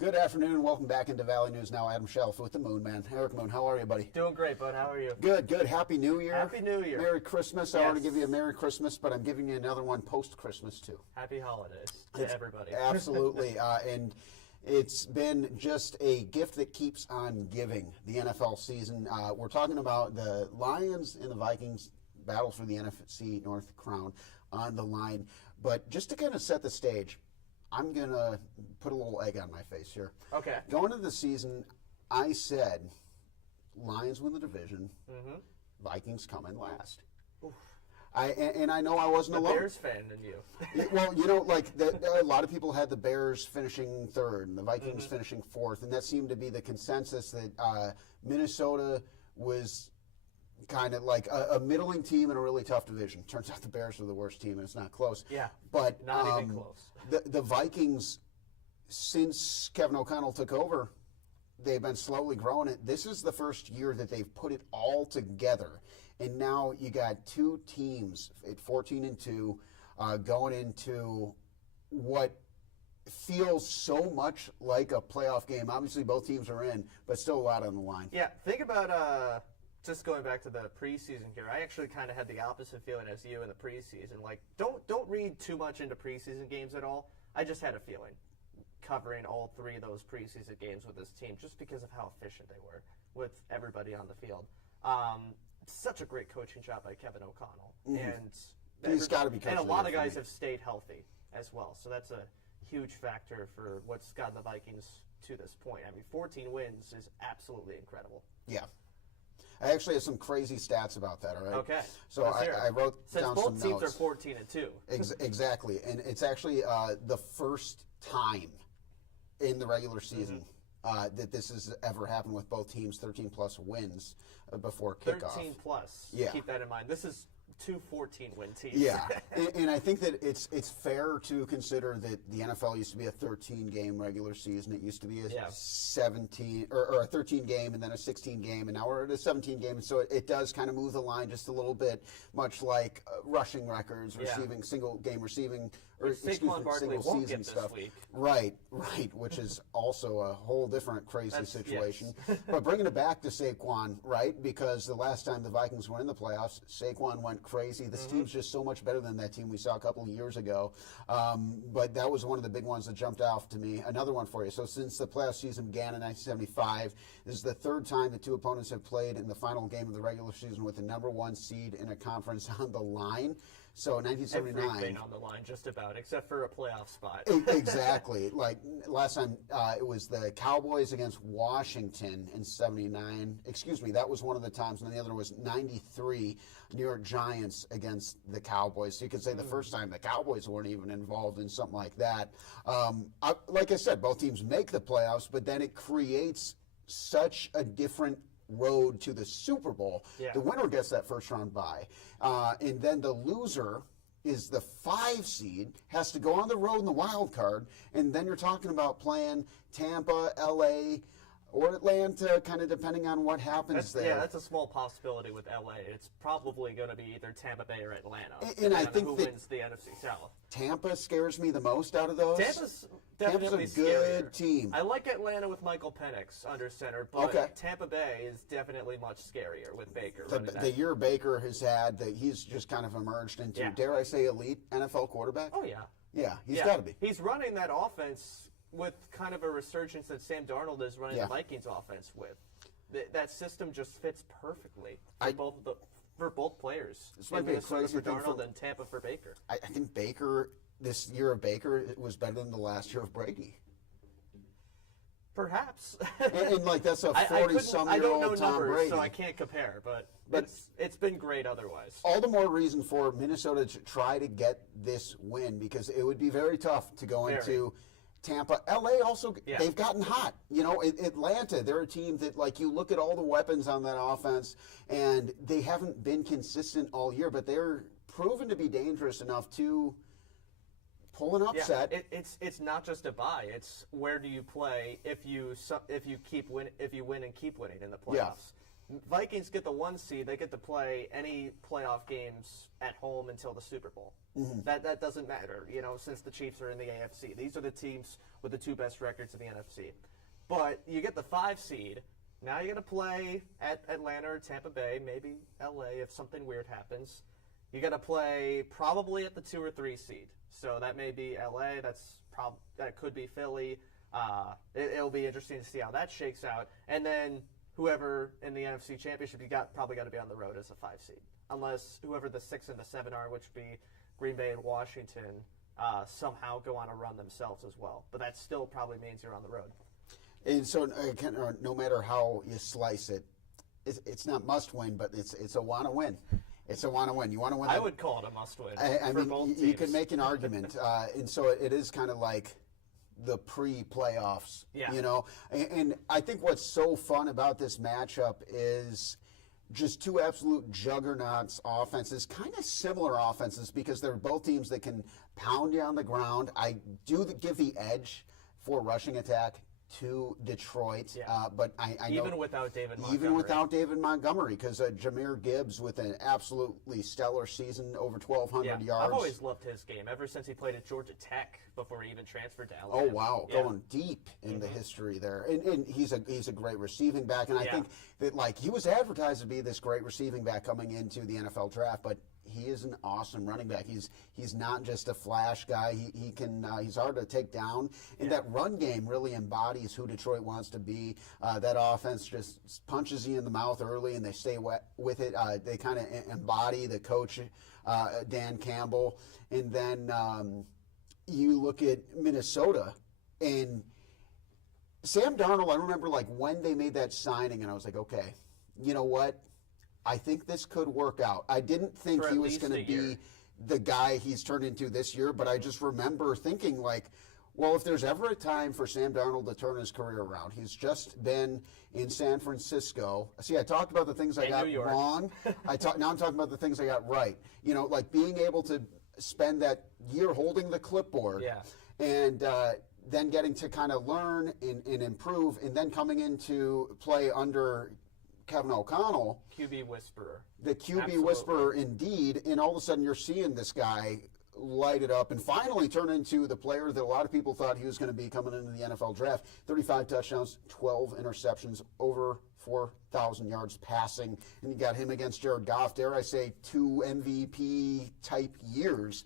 Good afternoon and welcome back into Valley News Now. Adam Shelf with the Moon Man. Eric Moon, how are you, buddy? Doing great, bud. How are you? Good, good. Happy New Year. Happy New Year. Merry Christmas. Yes. I want to give you a Merry Christmas, but I'm giving you another one post-Christmas, too. Happy holidays to everybody. Absolutely. And it's been just a gift that keeps on giving, the NFL season. We're talking about the Lions and the Vikings battle for the NFC North crown on the line. But just to kind of set the stage, I'm going to put a little egg on my face here. Okay. Going into the season, I said Lions win the division, Vikings come in last. And I know I wasn't alone. Bears fan in you. Well, you know, like a lot of people had the Bears finishing third and the Vikings finishing fourth, and that seemed to be the consensus that Minnesota was kind of like a middling team in a really tough division. Turns out the Bears are the worst team, and it's not close. Yeah, but not even close. The Vikings, since Kevin O'Connell took over, they've been slowly growing it. This is the first year that they've put it all together, and now you got two teams at 14-2 going into what feels so much like a playoff game. Obviously, both teams are in, but still a lot on the line. Yeah, think about just going back to the preseason here. I actually kind of had the opposite feeling as you in the preseason. Like, don't read too much into preseason games at all. I just had a feeling covering all three of those preseason games with this team just because of how efficient they were with everybody on the field. Such a great coaching job by Kevin O'Connell. And he's got to be coaching. And a lot of guys have stayed healthy as well. So that's a huge factor for what's gotten the Vikings to this point. I mean, 14 wins is absolutely incredible. Yeah. I actually have some crazy stats about that, all right? Okay. So I wrote down some notes. Since both teams are 14-2. Exactly. And it's actually the first time in the regular season that this has ever happened with both teams, 13-plus wins before kickoff. 13-plus. Yeah. Keep that in mind. This is two 14-win teams. Yeah, and I think that it's fair to consider that the NFL used to be a 13-game regular season. It used to be a 17 or a 13-game and then a 16-game, and now we're at a 17-game. And so it does kind of move the line just a little bit, much like rushing records, receiving single-game receiving, or single season stuff. Week. Right, which is also a whole different crazy situation. But bringing it back to Saquon, right? Because the last time the Vikings were in the playoffs, Saquon went crazy. This team's just so much better than that team we saw a couple of years ago. But that was one of the big ones that jumped off to me. Another one for you. So since the playoff season began in 1975, this is the third time the two opponents have played in the final game of the regular season with the number one seed in a conference on the line. So in 1979, everything on the line, just about, except for a playoff spot. Exactly. Like last time, it was the Cowboys against Washington in '79. Excuse me, that was one of the times, and the other was '93, New York Giants against the Cowboys. So you could say the first time the Cowboys weren't even involved in something like that. Like I said, both teams make the playoffs, but then it creates such a different road to the Super Bowl. Yeah. The winner gets that first round bye. And then the loser is the 5 seed, has to go on the road in the wild card, and then you're talking about playing Tampa, L.A., or Atlanta, kind of depending on what happens there. Yeah, that's a small possibility with LA. It's probably going to be either Tampa Bay or Atlanta. And I think who wins the NFC South. Tampa scares me the most out of those. Tampa's definitely a good scarier. team. I like Atlanta with Michael Penix under center, but Tampa Bay is definitely much scarier with Baker. The year Baker has had, he's just kind of emerged into, dare I say, elite NFL quarterback? Oh, yeah. Yeah, he's got to be. He's running that offense with kind of a resurgence that Sam Darnold is running the Vikings offense with. That system just fits perfectly for both players. This might be a crazy for thing Darnold and Tampa for Baker. I think Baker, this year of Baker, was better than the last year of Brady. Perhaps. and like that's a 40-some-year-old Tom Brady. So I can't compare, but it's been great otherwise. All the more reason for Minnesota to try to get this win, because it would be very tough to go into Tampa. L.A. also, they've gotten hot. You know, Atlanta, they're a team that, like, you look at all the weapons on that offense, and they haven't been consistent all year, but they're proven to be dangerous enough to pull an upset. Yeah, it's not just a bye. It's where do you play if you win and keep winning in the playoffs. Vikings get the 1 seed. They get to play any playoff games at home until the Super Bowl. That doesn't matter, since the Chiefs are in the AFC. These are the teams with the 2 best records in the NFC. But you get the 5 seed. Now you're going to play at Atlanta or Tampa Bay, maybe LA if something weird happens. You're going to play probably at the 2 or 3 seed. So that may be LA. That could be Philly. It'll be interesting to see how that shakes out. And then whoever in the NFC Championship, probably got to be on the road as a 5 seed. Unless whoever the 6 and the 7 are, which would be Green Bay and Washington, somehow go on a run themselves as well. But that still probably means you're on the road. And so, no matter how you slice it, it's not must win, but it's a want to win. It's a want to win. You want to win. I would call it a must win. I mean, both teams. You could make an argument, and so it is kind of like the pre-playoffs. Yeah. And I think what's so fun about this matchup is just 2 absolute juggernauts offenses, kind of similar offenses because they're both teams that can pound you on the ground. I do give the edge for rushing attack to Detroit, but I know even without David Montgomery, because Jahmyr Gibbs with an absolutely stellar season, over 1,200 yards. I've always loved his game ever since he played at Georgia Tech before he even transferred to LA. Oh wow, going deep in the history there, and he's a great receiving back, and I think that he was advertised to be this great receiving back coming into the NFL draft, but he is an awesome running back. He's not just a flash guy. He's hard to take down, and that run game really embodies who Detroit wants to be. That offense just punches you in the mouth early, and they stay with it. They kind of embody the coach, Dan Campbell, and then you look at Minnesota and Sam Darnold. I remember when they made that signing, and I was like, okay, you know what? I think this could work out. I didn't think he was going to be the guy he's turned into this year, but I just remember thinking well, if there's ever a time for Sam Darnold to turn his career around, he's just been in San Francisco. See, I talked about the things I got wrong. Now I'm talking about the things I got right. Being able to spend that year holding the clipboard and then getting to kind of learn and improve, and then coming into play under Kevin O'Connell. QB whisperer. The QB whisperer indeed, and all of a sudden you're seeing this guy light it up and finally turn into the player that a lot of people thought he was going to be coming into the NFL draft. 35 touchdowns, 12 interceptions, over 4,000 yards passing, and you got him against Jared Goff. Dare I say 2 MVP-type years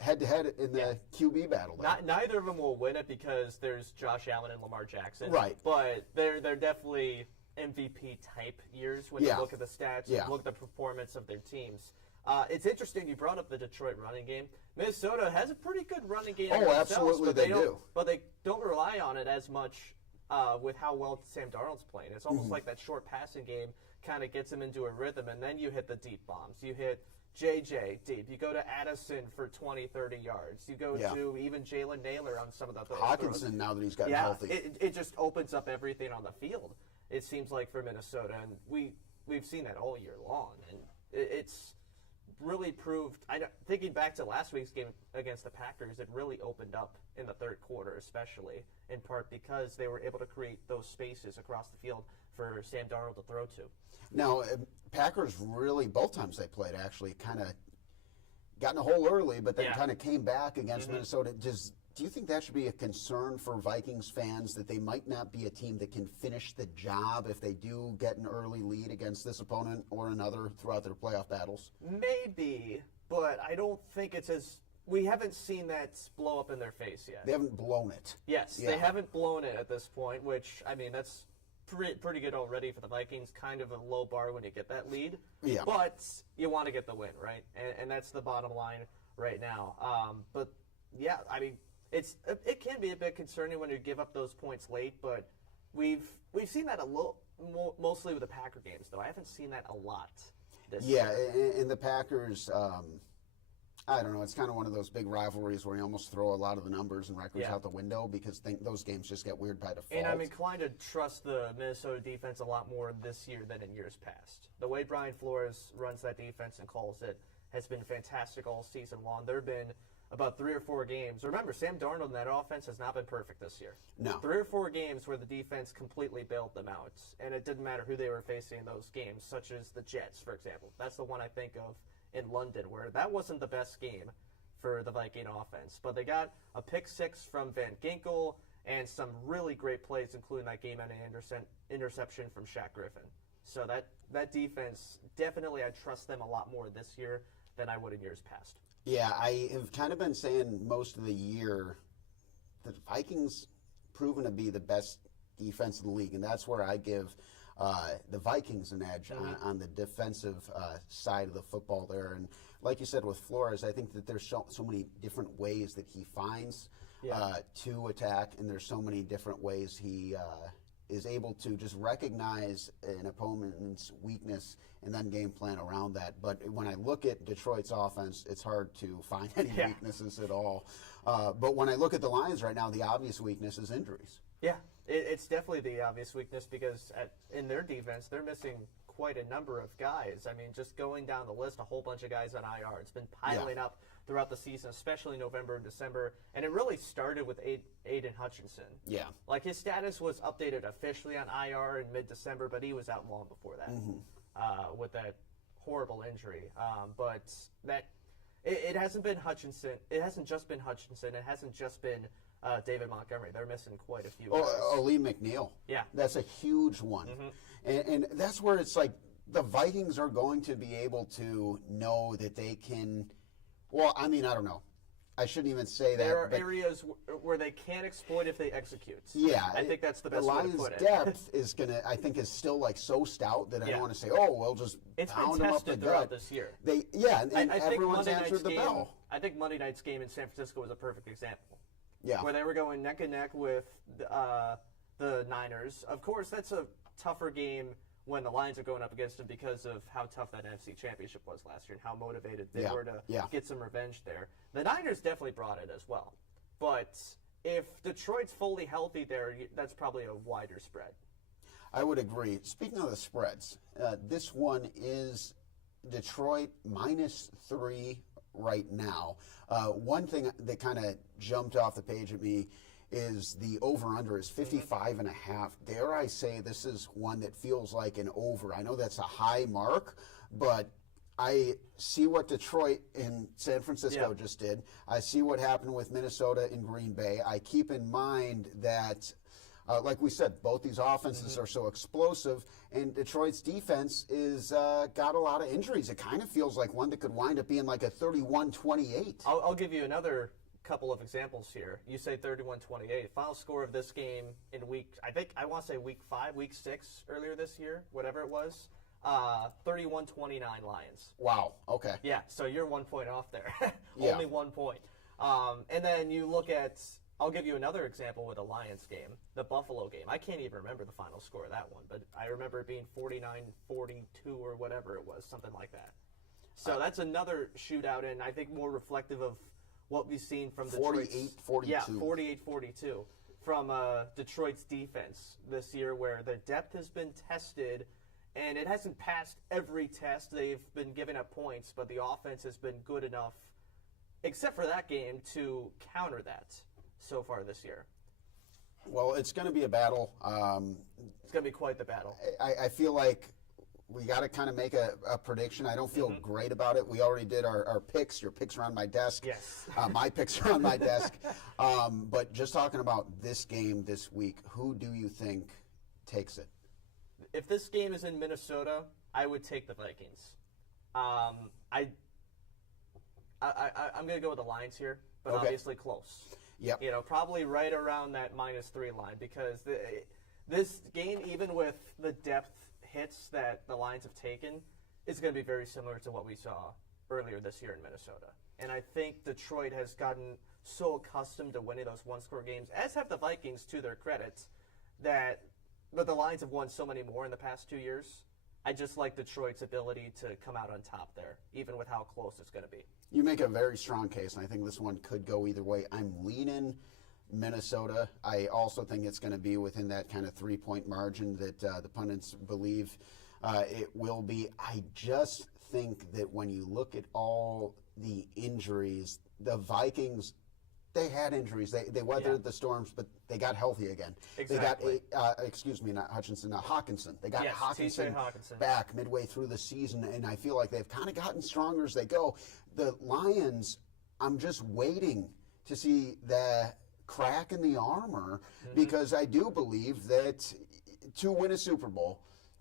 head-to-head in the QB battle there. Neither of them will win it because there's Josh Allen and Lamar Jackson. Right. But they're definitely MVP-type years when you look at the stats and look at the performance of their teams. It's interesting you brought up the Detroit running game. Minnesota has a pretty good running game. Oh, absolutely, they do. But they don't rely on it as much with how well Sam Darnold's playing. It's almost like that short passing game kind of gets him into a rhythm, and then you hit the deep bombs. You hit JJ deep. You go to Addison for 20, 30 yards. You go to even Jalen Naylor on some of the Hawkinson now that he's gotten healthy. It just opens up everything on the field, it seems like, for Minnesota. And we've seen that all year long. And it's really proved, thinking back to last week's game against the Packers, it really opened up in the third quarter, especially, in part because they were able to create those spaces across the field for Sam Darnold to throw to. Now, Packers really, both times they played, actually kind of got in a hole early, but then kind of came back against Minnesota. Do you think that should be a concern for Vikings fans, that they might not be a team that can finish the job if they do get an early lead against this opponent or another throughout their playoff battles? Maybe, but I don't think it's as... We haven't seen that blow up in their face yet. They haven't blown it. Yes, they haven't blown it at this point, which, I mean, that's pretty good already for the Vikings. Kind of a low bar when you get that lead. Yeah. But you want to get the win, right? And that's the bottom line right now. But, yeah, I mean... It can be a bit concerning when you give up those points late, but we've seen that a little mostly with the Packer games, though. I haven't seen that a lot this year. Yeah, and the Packers, I don't know, it's kind of one of those big rivalries where you almost throw a lot of the numbers and records out the window because those games just get weird by default. And I'm inclined to trust the Minnesota defense a lot more this year than in years past. The way Brian Flores runs that defense and calls it has been fantastic all season long. There have been about 3 or 4 games. Remember, Sam Darnold and that offense has not been perfect this year. No. 3 or 4 games where the defense completely bailed them out, and it didn't matter who they were facing in those games, such as the Jets, for example. That's the one I think of in London, where that wasn't the best game for the Viking offense. But they got a pick 6 from Van Ginkel and some really great plays, including that game-ending interception from Shaq Griffin. So that defense, definitely I trust them a lot more this year than I would in years past. Yeah, I have kind of been saying most of the year the Vikings proven to be the best defense in the league, and that's where I give the Vikings an edge on the defensive side of the football there. And like you said with Flores, I think that there's so many different ways that he finds to attack, and there's so many different ways he is able to just recognize an opponent's weakness and then game plan around that. But when I look at Detroit's offense, it's hard to find any weaknesses at all. But when I look at the Lions right now, the obvious weakness is injuries. Yeah, it's definitely the obvious weakness because in their defense, they're missing quite a number of guys. I mean, just going down the list, a whole bunch of guys on IR. It's been piling up throughout the season, especially November and December. And it really started with Aiden Hutchinson. Yeah. Like, his status was updated officially on IR in mid-December, but he was out long before that with that horrible injury. But it hasn't been Hutchinson. It hasn't just been Hutchinson. It hasn't just been David Montgomery. They're missing quite a few guys. Ali McNeil. Yeah. That's a huge one. And that's where it's like the Vikings are going to be able to know that they can. Well, I mean, I don't know. I shouldn't even say that. There are areas where they can't exploit if they execute. Yeah. I think that's the best way to put it. The Lions' depth is going to, I think, is still like so stout that I don't want to say, oh, we'll just pound them up the gut. Throughout this year. And I everyone's think answered the bell. I think Monday night's game in San Francisco was a perfect example. Yeah. Where they were going neck and neck with the Niners. Of course, that's a tougher game when the Lions are going up against them because of how tough that NFC Championship was last year and how motivated they were to get some revenge there. The Niners definitely brought it as well. But if Detroit's fully healthy there, that's probably a wider spread. I would agree. Speaking of the spreads, this one is Detroit -3 right now. One thing that kind of jumped off the page at me is the over-under is 55.5. Dare I say this is one that feels like an over. I know that's a high mark, but I see what Detroit and San Francisco just did. I see what happened with Minnesota and Green Bay. I keep in mind that, like we said, both these offenses are so explosive, and Detroit's defense is got a lot of injuries. It kind of feels like one that could wind up being like a 31-28. I'll give you another couple of examples here. You say 31-28. Final score of this game in I want to say week 5, week 6 earlier this year, whatever it was. 31-29 Lions. Wow. Okay. Yeah. So you're 1 point off there. Yeah. Only 1 point. And then you look at. I'll give you another example with the Lions game, the Buffalo game. I can't even remember the final score of that one, but I remember it being 49-42 or whatever it was, something like that. So that's another shootout, and I think more reflective of what we've seen from Detroit's 48-42. Yeah, 48-42 from Detroit's defense this year, where the depth has been tested, and it hasn't passed every test. They've been giving up points, but the offense has been good enough, except for that game, to counter that so far this year. Well, it's going to be a battle. It's going to be quite the battle. I feel like we got to kind of make a prediction. I don't feel great about it. We already did our picks. Your picks are on my desk. Yes. My picks are on my desk. But just talking about this game this week, who do you think takes it? If this game is in Minnesota, I would take the Vikings. I'm going to go with the Lions here, but obviously close. Yep. You know, probably right around that -3 line because this game, even with the depth hits that the Lions have taken, is going to be very similar to what we saw earlier this year in Minnesota. And I think Detroit has gotten so accustomed to winning those one-score games, as have the Vikings to their credit, but the Lions have won so many more in the past 2 years. I just like Detroit's ability to come out on top there, even with how close it's going to be. You make a very strong case, and I think this one could go either way. I'm leaning Minnesota. I also think it's going to be within that kind of 3-point margin that the pundits believe. it will be. I just think that when you look at all the injuries, the Vikings, they had injuries. They weathered the storms, but they got healthy again. Exactly. They got, not Hutchinson, Hawkinson. They got Hawkinson back midway through the season, and I feel like they've kind of gotten stronger as they go. The Lions, I'm just waiting to see the crack in the armor because I do believe that to win a Super Bowl,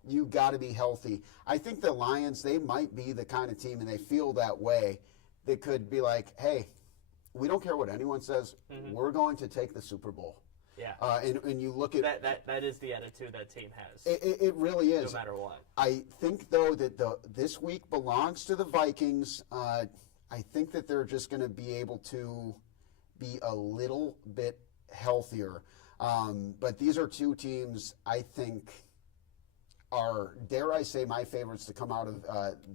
you got to be healthy. I think the Lions, they might be the kind of team, and they feel that way, that could be like, hey, we don't care what anyone says. We're going to take the Super Bowl. Yeah. And you look at that is the attitude that team has. It really is. No matter what. I think though that this week belongs to the Vikings. I think that they're just going to be able to be a little bit healthier. But these are two teams I think are, dare I say, my favorites to come out of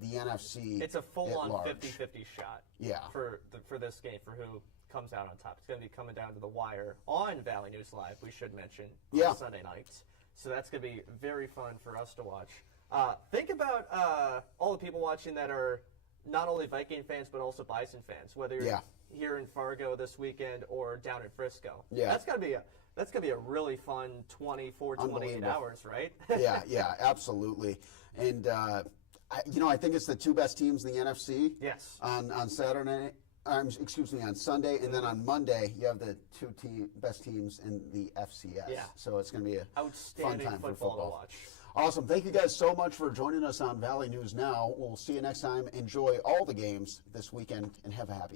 the NFC. It's a full-on 50-50 shot. Yeah. For this game, for who comes out on top. It's going to be coming down to the wire on Valley News Live, we should mention, on Sunday nights. So that's going to be very fun for us to watch. Think about all the people watching that are not only Viking fans but also Bison fans, whether you're here in Fargo this weekend or down in Frisco. Yeah. That's going to be a really fun 24, 28 hours, right? yeah, absolutely. And I think it's the two best teams in the NFC. Yes. On Saturday, on Sunday, and then on Monday you have the two best teams in the FCS. Yeah. So it's going to be a outstanding fun time for football football to watch. Awesome. Thank you guys so much for joining us on Valley News Now. We'll see you next time. Enjoy all the games this weekend and have a happy